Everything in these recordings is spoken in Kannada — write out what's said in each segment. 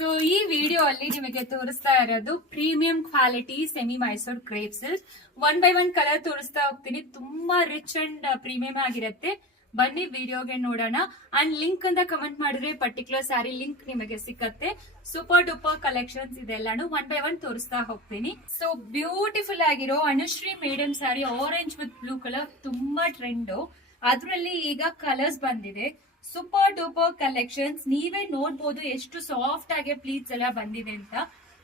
ಸೊ ಈ ವಿಡಿಯೋ ಅಲ್ಲಿ ನಿಮಗೆ ತೋರಿಸ್ತಾ ಇರೋದು premium quality semi Mysore crepe silk 1 by 1 colour ತೋರಿಸ್ತಾ ಹೋಗ್ತೀನಿ. ತುಂಬಾ ರಿಚ್ ಅಂಡ್ ಪ್ರೀಮಿಯಂ ಆಗಿರುತ್ತೆ. ಬನ್ನಿ ವಿಡಿಯೋಗೆ ನೋಡೋಣ. ಅಂಡ್ ಲಿಂಕ್ ಅಂತ ಕಮೆಂಟ್ ಮಾಡಿದ್ರೆ ಪರ್ಟಿಕ್ಯುಲರ್ ಸ್ಯಾರಿ ಲಿಂಕ್ ನಿಮಗೆ ಸಿಕ್ಕತ್ತೆ. ಸೂಪರ್ ಡೂಪರ್ ಕಲೆಕ್ಷನ್ಸ್ ಇದೆಲ್ಲಾನು 1 by 1 ತೋರಿಸ್ತಾ ಹೋಗ್ತೀನಿ. ಸೊ ಬ್ಯೂಟಿಫುಲ್ ಆಗಿರೋ Anushree medium sari orange with blue colour ತುಂಬಾ ಟ್ರೆಂಡ್. ಅದರಲ್ಲಿ ಈಗ ಕಲರ್ಸ್ ಬಂದಿದೆ. Super duper collections. ನೀವೇ ನೋಡ್ಬೋದು ಎಷ್ಟು ಸಾಫ್ಟ್ ಆಗಿ ಪ್ಲೀಟ್ಸ್ ಎಲ್ಲ ಬಂದಿದೆ ಅಂತ.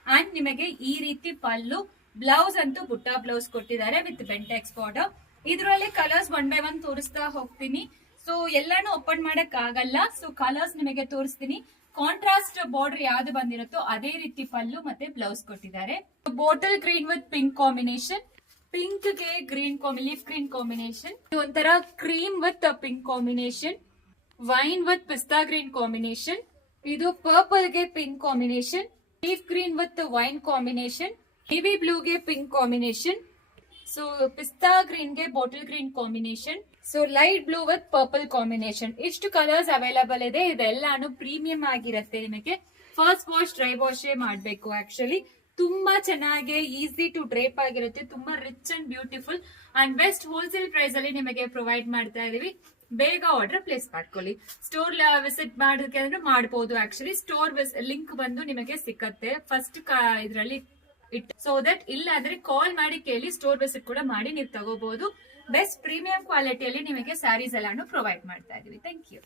ಅಂಡ್ ನಿಮಗೆ ಈ ರೀತಿ ಪಲ್ಲು, ಬ್ಲೌಸ್ ಅಂತೂ ಬುಟ್ಟ ಬ್ಲೌಸ್ ಕೊಟ್ಟಿದ್ದಾರೆ ವಿತ್ ಬೆಂಟೆಕ್ಸ್ ಬಾರ್ಡರ್. ಇದರಲ್ಲಿ ಕಲರ್ಸ್ 1 by 1 ತೋರಿಸ್ತಾ ಹೋಗ್ತೀನಿ. ಸೊ ಎಲ್ಲಾನು ಓಪನ್ ಮಾಡಕ್ ಆಗಲ್ಲ. ಸೊ ಕಲರ್ಸ್ ನಿಮಗೆ ತೋರಿಸ್ತೀನಿ. ಕಾಂಟ್ರಾಸ್ಟ್ ಬಾರ್ಡರ್ ಯಾವ್ದು ಬಂದಿರುತ್ತೋ ಅದೇ ರೀತಿ ಪಲ್ಲು ಮತ್ತೆ ಬ್ಲೌಸ್ ಕೊಟ್ಟಿದ್ದಾರೆ. Bottle green with pink combination, pink ಗೆ ಗ್ರೀನ್ ಲೀಫ್ ಗ್ರೀನ್ ಕಾಂಬಿನೇಷನ್, ಒಂಥರ cream with pink combination, wine with pista green combination, ಇದು ಪರ್ಪಲ್ ಗೆ pink combination, leaf green with wine combination, navy blue ಗೆ pink combination, so pista green ಗೆ bottle green combination, so light blue with purple combination. ಇಷ್ಟು ಕಲರ್ಸ್ ಅವೈಲಬಲ್ ಇದೆ. ಇದೆಲ್ಲಾನು ಪ್ರೀಮಿಯಂ ಆಗಿರುತ್ತೆ. ನಿಮಗೆ ಫಸ್ಟ್ ವಾಶ್ ಡ್ರೈ ವಾಶೇ ಮಾಡಬೇಕು. ಆಕ್ಚುಲಿ ತುಂಬಾ ಚೆನ್ನಾಗಿ ಈಸಿ ಟು ಡ್ರೇಪ್ ಆಗಿರುತ್ತೆ. ತುಂಬಾ rich and beautiful and best wholesale price ಅಲ್ಲಿ ನಿಮಗೆ ಪ್ರೊವೈಡ್ ಮಾಡ್ತಾ ಇದೀವಿ. ಬೇಗ ಆರ್ಡರ್ ಪ್ಲೇಸ್ ಮಾಡ್ಕೊಳ್ಳಿ. ಸ್ಟೋರ್ ವಿಸಿಟ್ ಮಾಡೋಕೆ ಅಂದ್ರೆ ಮಾಡಬಹುದು. ಆಕ್ಚುಲಿ ಸ್ಟೋರ್ ಲಿಂಕ್ ಬಂದು ನಿಮಗೆ ಸಿಕ್ಕತ್ತೆ ಫಸ್ಟ್ ಇದರಲ್ಲಿ ಸೊ ದಟ್ ಇಲ್ಲ ಅಂದ್ರೆ ಕಾಲ್ ಮಾಡಿ ಕೇಳಿ ಸ್ಟೋರ್ ವಿಸಿಟ್ ಕೂಡ ಮಾಡಿ ನೀವು ತಗೋಬಹುದು. ಬೆಸ್ಟ್ ಪ್ರೀಮಿಯಂ ಕ್ವಾಲಿಟಿಯಲ್ಲಿ ನಿಮಗೆ ಸ್ಯಾರೀಸ್ ಎಲ್ಲಾನು ಪ್ರೊವೈಡ್ ಮಾಡ್ತಾ ಇದೀವಿ. Thank you.